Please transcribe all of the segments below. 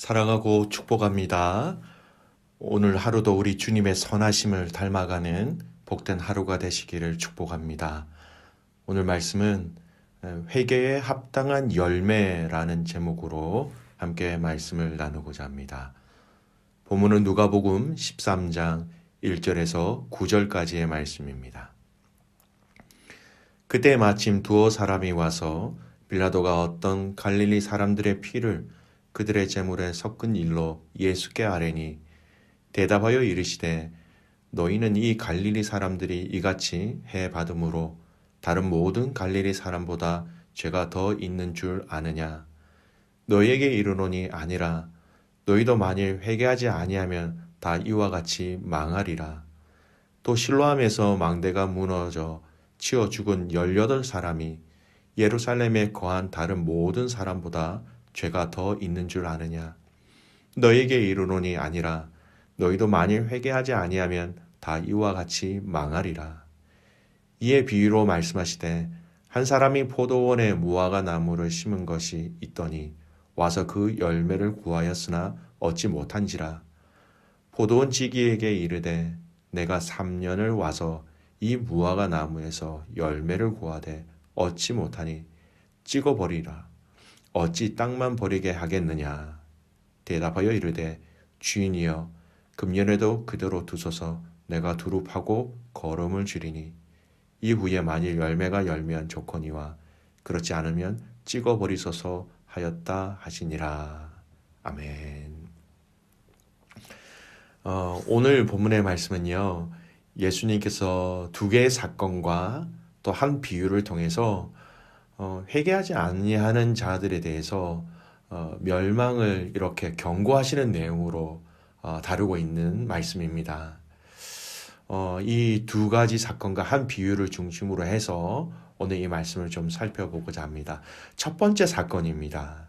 사랑하고 축복합니다. 오늘 하루도 우리 주님의 선하심을 닮아가는 복된 하루가 되시기를 축복합니다. 오늘 말씀은 회개에 합당한 열매라는 제목으로 함께 말씀을 나누고자 합니다. 본문은 누가복음 13장 1절에서 9절까지의 말씀입니다. 그때 마침 두어 사람이 와서 빌라도가 어떤 갈릴리 사람들의 피를 그들의 제물에 섞은 일로 예수께 아뢰니 대답하여 이르시되 너희는 이 갈릴리 사람들이 이같이 해 받음으로 다른 모든 갈릴리 사람보다 죄가 더 있는 줄 아느냐? 너희에게 이르노니 아니라 너희도 만일 회개하지 아니하면 다 이와 같이 망하리라. 또 실로암에서 망대가 무너져 치어 죽은 18사람이 예루살렘에 거한 다른 모든 사람보다 죄가 더 있는 줄 아느냐? 너희에게 이르노니 아니라 너희도 만일 회개하지 아니하면 다 이와 같이 망하리라. 이에 비유로 말씀하시되 한 사람이 포도원에 무화과 나무를 심은 것이 있더니 와서 그 열매를 구하였으나 얻지 못한지라. 포도원 지기에게 이르되 내가 3년을 와서 이 무화과 나무에서 열매를 구하되 얻지 못하니 찍어버리라. 어찌 땅만 버리게 하겠느냐? 대답하여 이르되 주인이여 금년에도 그대로 두소서 내가 두릅하고 거름을 줄이니 이후에 만일 열매가 열면 좋거니와 그렇지 않으면 찍어버리소서 하였다 하시니라. 아멘. 오늘 본문의 말씀은요, 예수님께서 두 개의 사건과 또 한 비유를 통해서 회개하지 아니하는 자들에 대해서 멸망을 이렇게 경고하시는 내용으로 다루고 있는 말씀입니다. 이 두 가지 사건과 한 비유를 중심으로 해서 오늘 이 말씀을 좀 살펴보고자 합니다. 첫 번째 사건입니다.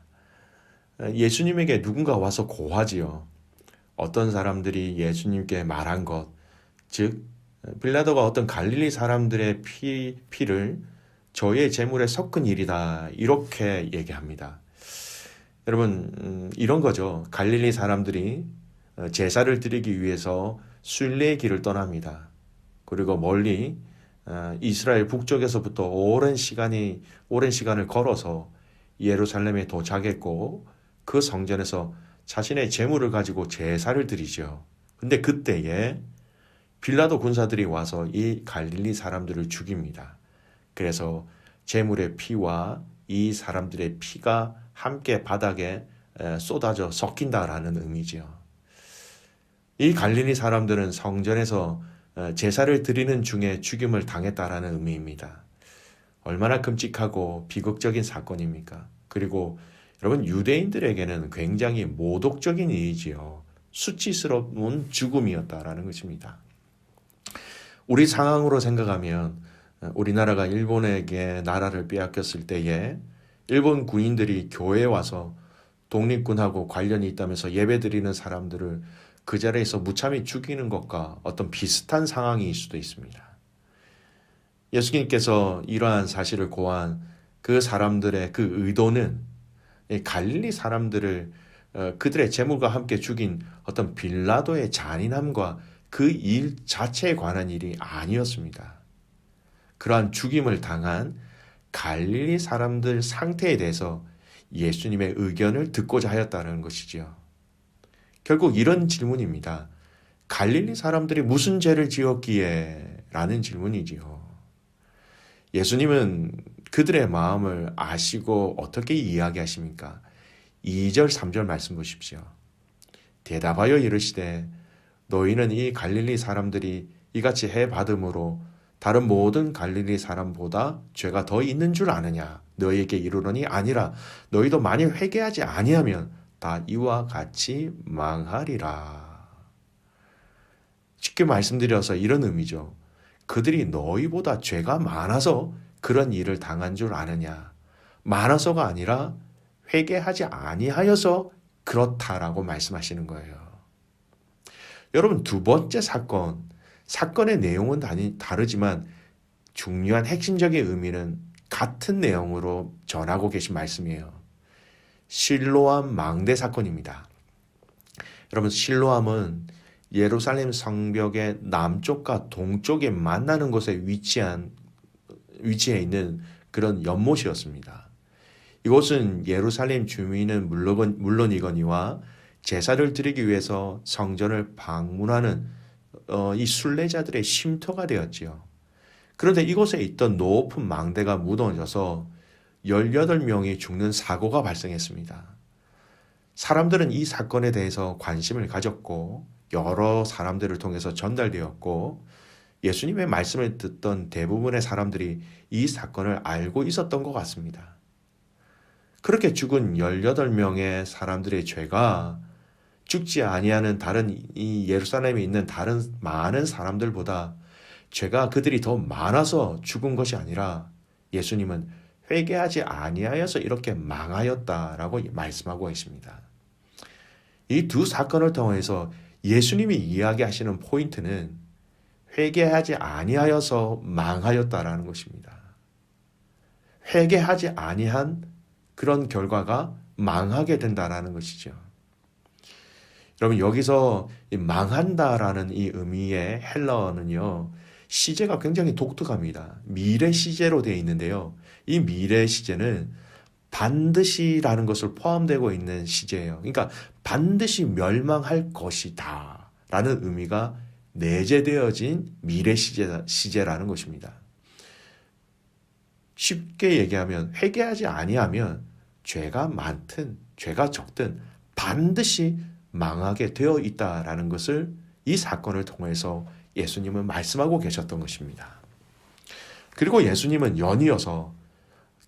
예수님에게 누군가 와서 고하지요. 어떤 사람들이 예수님께 말한 것, 즉 빌라도가 어떤 갈릴리 사람들의 피를 저의 제물에 섞은 일이다, 이렇게 얘기합니다. 여러분, 이런 거죠. 갈릴리 사람들이 제사를 드리기 위해서 순례의 길을 떠납니다. 그리고 멀리 이스라엘 북쪽에서부터 오랜 시간을 걸어서 예루살렘에 도착했고 그 성전에서 자신의 제물을 가지고 제사를 드리죠. 근데 그때에 빌라도 군사들이 와서 이 갈릴리 사람들을 죽입니다. 그래서 제물의 피와 이 사람들의 피가 함께 바닥에 쏟아져 섞인다라는 의미지요. 이 갈릴리 사람들은 성전에서 제사를 드리는 중에 죽임을 당했다라는 의미입니다. 얼마나 끔찍하고 비극적인 사건입니까? 그리고 여러분, 유대인들에게는 굉장히 모독적인 일이지요. 수치스러운 죽음이었다라는 것입니다. 우리 상황으로 생각하면 우리나라가 일본에게 나라를 빼앗겼을 때에 일본 군인들이 교회에 와서 독립군하고 관련이 있다면서 예배드리는 사람들을 그 자리에서 무참히 죽이는 것과 어떤 비슷한 상황일 수도 있습니다. 예수님께서 이러한 사실을 고한 그 사람들의 그 의도는 갈릴리 사람들을 그들의 제물과 함께 죽인 어떤 빌라도의 잔인함과 그 일 자체에 관한 일이 아니었습니다. 그러한 죽임을 당한 갈릴리 사람들 상태에 대해서 예수님의 의견을 듣고자 하였다는 것이지요. 결국 이런 질문입니다. 갈릴리 사람들이 무슨 죄를 지었기에? 라는 질문이지요. 예수님은 그들의 마음을 아시고 어떻게 이야기하십니까? 2절, 3절 말씀 보십시오. 대답하여 이르시되 너희는 이 갈릴리 사람들이 이같이 해 받음으로 다른 모든 갈릴리 사람보다 죄가 더 있는 줄 아느냐? 너희에게 이르노니 아니라 너희도 만일 회개하지 아니하면 다 이와 같이 망하리라. 쉽게 말씀드려서 이런 의미죠. 그들이 너희보다 죄가 많아서 그런 일을 당한 줄 아느냐? 많아서가 아니라 회개하지 아니하여서 그렇다라고 말씀하시는 거예요. 여러분, 두 번째 사건의 내용은 다르지만 중요한 핵심적인 의미는 같은 내용으로 전하고 계신 말씀이에요. 실로암 망대 사건입니다. 여러분, 실로암은 예루살렘 성벽의 남쪽과 동쪽에 만나는 곳에 위치해 있는 그런 연못이었습니다. 이곳은 예루살렘 주민은 물론이거니와 제사를 드리기 위해서 성전을 방문하는 이 순례자들의 쉼터가 되었지요. 그런데 이곳에 있던 높은 망대가 무너져서 18명이 죽는 사고가 발생했습니다. 사람들은 이 사건에 대해서 관심을 가졌고 여러 사람들을 통해서 전달되었고 예수님의 말씀을 듣던 대부분의 사람들이 이 사건을 알고 있었던 것 같습니다. 그렇게 죽은 18명의 사람들의 죄가 죽지 아니하는 다른 이 예루살렘에 있는 다른 많은 사람들보다 죄가 그들이 더 많아서 죽은 것이 아니라 예수님은 회개하지 아니하여서 이렇게 망하였다라고 말씀하고 있습니다. 이 두 사건을 통해서 예수님이 이야기하시는 포인트는 회개하지 아니하여서 망하였다라는 것입니다. 회개하지 아니한 그런 결과가 망하게 된다라는 것이죠. 여러분, 여기서 망한다라는 이 의미의 헬라어는요, 시제가 굉장히 독특합니다. 미래 시제로 되어 있는데요. 이 미래 시제는 반드시라는 것을 포함되고 있는 시제예요. 그러니까 반드시 멸망할 것이다 라는 의미가 내재되어진 미래 시제라는 것입니다. 쉽게 얘기하면 회개하지 아니하면 죄가 많든 죄가 적든 반드시 망하게 되어 있다라는 것을 이 사건을 통해서 예수님은 말씀하고 계셨던 것입니다. 그리고 예수님은 연이어서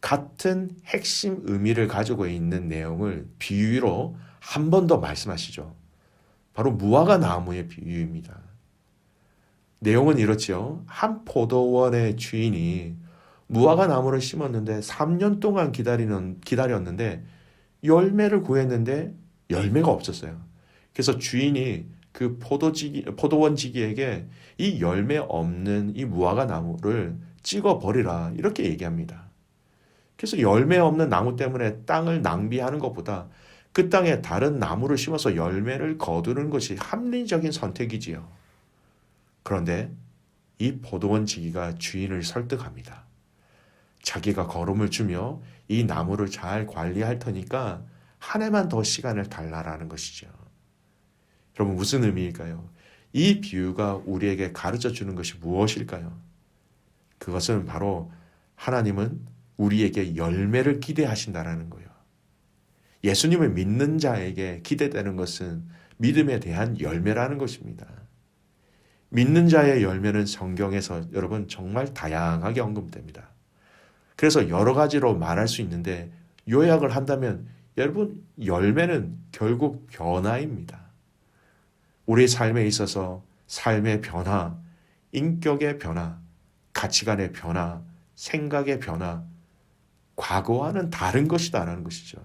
같은 핵심 의미를 가지고 있는 내용을 비유로 한 번 더 말씀하시죠. 바로 무화과 나무의 비유입니다. 내용은 이렇지요. 한 포도원의 주인이 무화과 나무를 심었는데 3년 동안 기다렸는데 열매를 구했는데 열매가 없었어요. 그래서 주인이 그 포도원지기에게 이 열매 없는 이 무화과 나무를 찍어 버리라 이렇게 얘기합니다. 그래서 열매 없는 나무 때문에 땅을 낭비하는 것보다 그 땅에 다른 나무를 심어서 열매를 거두는 것이 합리적인 선택이지요. 그런데 이 포도원지기가 주인을 설득합니다. 자기가 거름을 주며 이 나무를 잘 관리할 테니까 한 해만 더 시간을 달라라는 것이죠. 여러분, 무슨 의미일까요? 이 비유가 우리에게 가르쳐 주는 것이 무엇일까요? 그것은 바로 하나님은 우리에게 열매를 기대하신다라는 거예요. 예수님을 믿는 자에게 기대되는 것은 믿음에 대한 열매라는 것입니다. 믿는 자의 열매는 성경에서 여러분 정말 다양하게 언급됩니다. 그래서 여러 가지로 말할 수 있는데 요약을 한다면 여러분, 열매는 결국 변화입니다. 우리 삶에 있어서 삶의 변화, 인격의 변화, 가치관의 변화, 생각의 변화, 과거와는 다른 것이다라는 것이죠.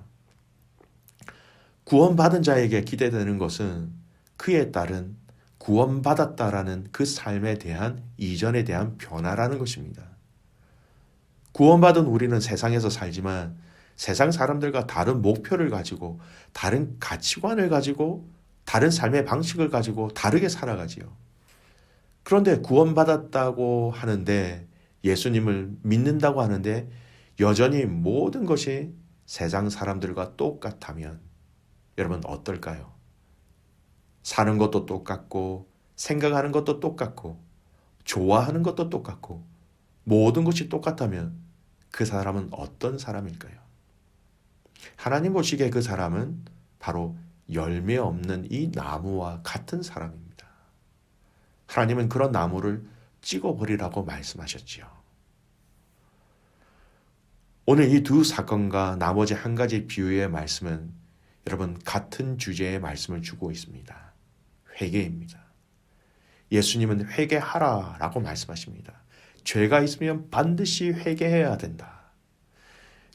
구원받은 자에게 기대되는 것은 그에 따른 구원받았다라는 그 삶에 대한 이전에 대한 변화라는 것입니다. 구원받은 우리는 세상에서 살지만 세상 사람들과 다른 목표를 가지고 다른 가치관을 가지고 다른 삶의 방식을 가지고 다르게 살아가지요. 그런데 구원받았다고 하는데 예수님을 믿는다고 하는데 여전히 모든 것이 세상 사람들과 똑같다면 여러분 어떨까요? 사는 것도 똑같고 생각하는 것도 똑같고 좋아하는 것도 똑같고 모든 것이 똑같다면 그 사람은 어떤 사람일까요? 하나님 보시기에 그 사람은 바로 열매 없는 이 나무와 같은 사람입니다. 하나님은 그런 나무를 찍어버리라고 말씀하셨지요. 오늘 이 두 사건과 나머지 한 가지 비유의 말씀은 여러분 같은 주제의 말씀을 주고 있습니다. 회개입니다. 예수님은 회개하라라고 말씀하십니다. 죄가 있으면 반드시 회개해야 된다.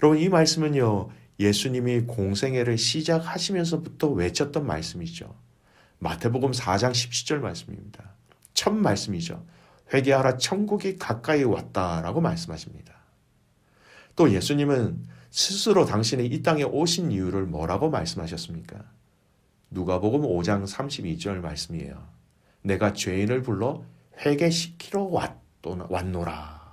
여러분, 이 말씀은요, 예수님이 공생애를 시작하시면서부터 외쳤던 말씀이죠. 마태복음 4장 17절 말씀입니다. 첫 말씀이죠. 회개하라, 천국이 가까이 왔다라고 말씀하십니다. 또 예수님은 스스로 당신이 이 땅에 오신 이유를 뭐라고 말씀하셨습니까? 누가복음 5장 32절 말씀이에요. 내가 죄인을 불러 회개시키러 왔노라.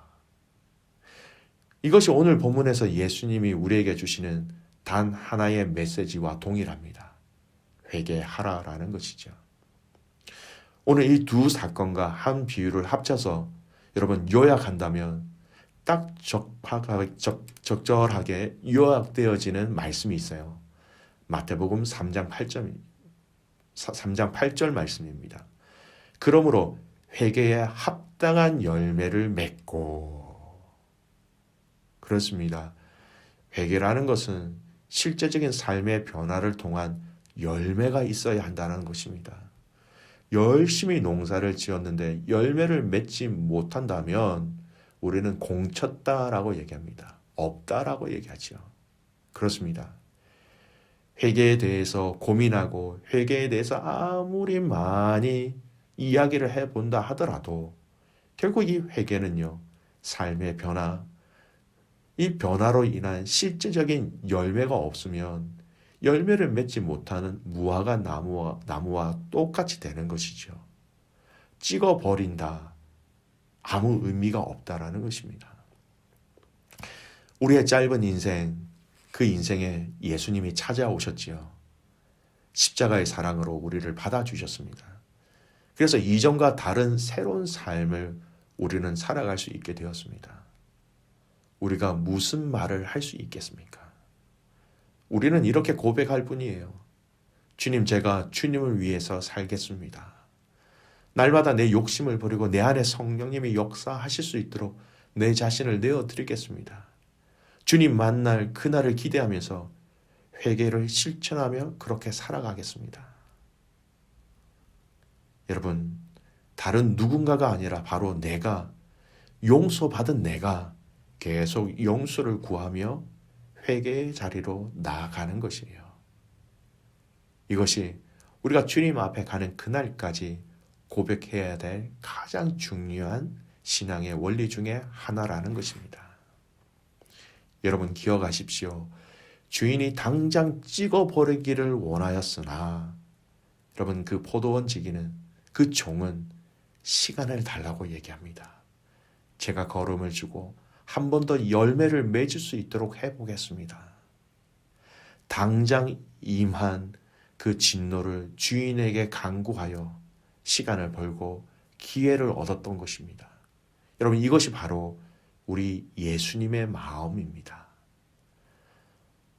이것이 오늘 본문에서 예수님이 우리에게 주시는 단 하나의 메시지와 동일합니다. 회개하라라는 것이죠. 오늘 이 두 사건과 한 비유를 합쳐서 여러분 요약한다면 딱 적절하게 요약되어지는 말씀이 있어요. 마태복음 3장 8절 말씀입니다. 그러므로 회개에 합당한 열매를 맺고. 그렇습니다. 회개라는 것은 실제적인 삶의 변화를 통한 열매가 있어야 한다는 것입니다. 열심히 농사를 지었는데 열매를 맺지 못한다면 우리는 공쳤다라고 얘기합니다. 없다라고 얘기하죠. 그렇습니다. 회개에 대해서 고민하고 회개에 대해서 아무리 많이 이야기를 해본다 하더라도 결국 이 회개는요, 삶의 변화, 이 변화로 인한 실제적인 열매가 없으면 열매를 맺지 못하는 무화과 나무와 똑같이 되는 것이죠. 찍어버린다. 아무 의미가 없다라는 것입니다. 우리의 짧은 인생, 그 인생에 예수님이 찾아오셨지요. 십자가의 사랑으로 우리를 받아주셨습니다. 그래서 이전과 다른 새로운 삶을 우리는 살아갈 수 있게 되었습니다. 우리가 무슨 말을 할 수 있겠습니까? 우리는 이렇게 고백할 뿐이에요. 주님, 제가 주님을 위해서 살겠습니다. 날마다 내 욕심을 버리고 내 안에 성령님이 역사하실 수 있도록 내 자신을 내어드리겠습니다. 주님 만날 그날을 기대하면서 회개를 실천하며 그렇게 살아가겠습니다. 여러분, 다른 누군가가 아니라 바로 내가, 용서받은 내가 계속 용서를 구하며 회개의 자리로 나아가는 것이에요. 이것이 우리가 주님 앞에 가는 그날까지 고백해야 될 가장 중요한 신앙의 원리 중에 하나라는 것입니다. 여러분 기억하십시오. 주인이 당장 찍어버리기를 원하였으나 여러분 그 포도원 지기는, 그 종은 시간을 달라고 얘기합니다. 제가 걸음을 주고 한 번 더 열매를 맺을 수 있도록 해보겠습니다. 당장 임한 그 진노를 주인에게 간구하여 시간을 벌고 기회를 얻었던 것입니다. 여러분 이것이 바로 우리 예수님의 마음입니다.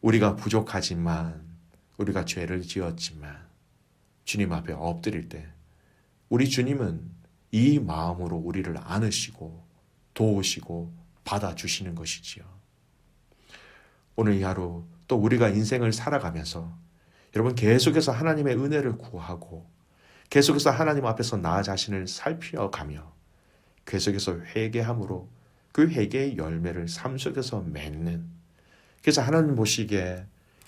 우리가 부족하지만, 우리가 죄를 지었지만 주님 앞에 엎드릴 때 우리 주님은 이 마음으로 우리를 안으시고 도우시고 받아주시는 것이지요. 오늘 이 하루 또 우리가 인생을 살아가면서 여러분 계속해서 하나님의 은혜를 구하고 계속해서 하나님 앞에서 나 자신을 살펴가며 계속해서 회개함으로 그 회개의 열매를 삶 속에서 맺는, 그래서 하나님 보시기에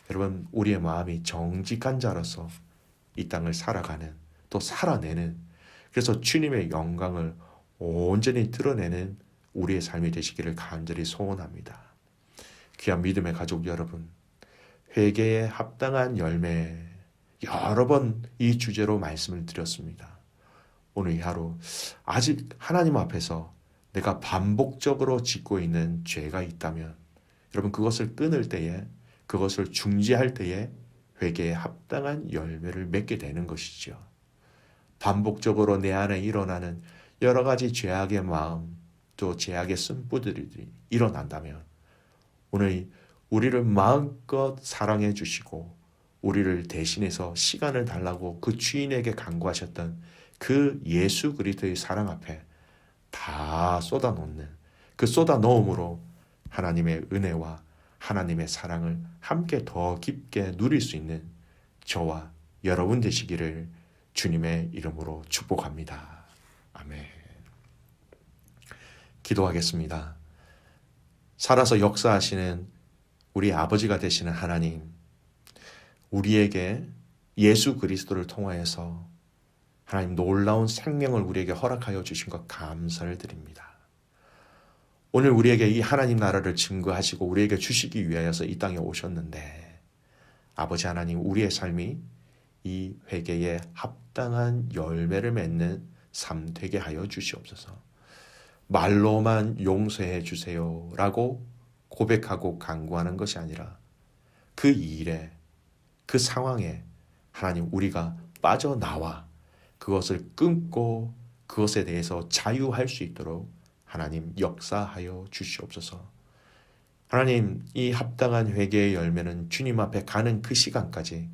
여러분 우리의 마음이 정직한 자로서 이 땅을 살아가는, 또 살아내는, 그래서 주님의 영광을 온전히 드러내는 우리의 삶이 되시기를 간절히 소원합니다. 귀한 믿음의 가족 여러분, 회개에 합당한 열매, 여러 번 이 주제로 말씀을 드렸습니다. 오늘 이 하루 아직 하나님 앞에서 내가 반복적으로 짓고 있는 죄가 있다면 여러분 그것을 끊을 때에, 그것을 중지할 때에 회개에 합당한 열매를 맺게 되는 것이죠. 반복적으로 내 안에 일어나는 여러 가지 죄악의 마음, 또 죄악의 쓴뿌들이 일어난다면 오늘 우리를 마음껏 사랑해 주시고 우리를 대신해서 시간을 달라고 그 주인에게 간구하셨던 그 예수 그리스도의 사랑 앞에 다 쏟아놓는, 그 쏟아놓음으로 하나님의 은혜와 하나님의 사랑을 함께 더 깊게 누릴 수 있는 저와 여러분 되시기를 주님의 이름으로 축복합니다. 아멘. 기도하겠습니다. 살아서 역사하시는 우리 아버지가 되시는 하나님, 우리에게 예수 그리스도를 통하여서 하나님 놀라운 생명을 우리에게 허락하여 주신 것 감사를 드립니다. 오늘 우리에게 이 하나님 나라를 증거하시고 우리에게 주시기 위하여서 이 땅에 오셨는데 아버지 하나님, 우리의 삶이 이 회개에 합당한 열매를 맺는 삶 되게 하여 주시옵소서. 말로만 용서해 주세요라고 고백하고 간구하는 것이 아니라 그 일에, 그 상황에 하나님 우리가 빠져나와 그것을 끊고 그것에 대해서 자유할 수 있도록 하나님 역사하여 주시옵소서. 하나님, 이 합당한 회개의 열매는 주님 앞에 가는 그 시간까지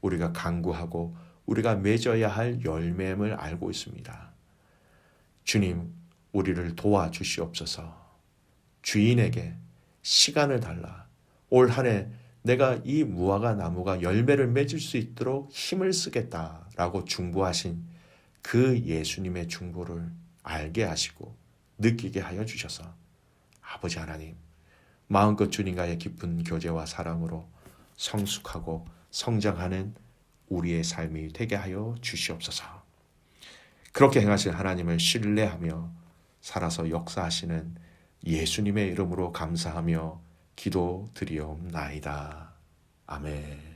우리가 간구하고 우리가 맺어야 할 열매임을 알고 있습니다. 주님, 우리를 도와주시옵소서. 주인에게 시간을 달라. 올 한 해 내가 이 무화과 나무가 열매를 맺을 수 있도록 힘을 쓰겠다라고 중보하신 그 예수님의 중보를 알게 하시고 느끼게 하여 주셔서 아버지 하나님, 마음껏 주님과의 깊은 교제와 사랑으로 성숙하고 성장하는 우리의 삶이 되게 하여 주시옵소서. 그렇게 행하실 하나님을 신뢰하며 살아서 역사하시는 예수님의 이름으로 감사하며 기도드리옵나이다. 아멘.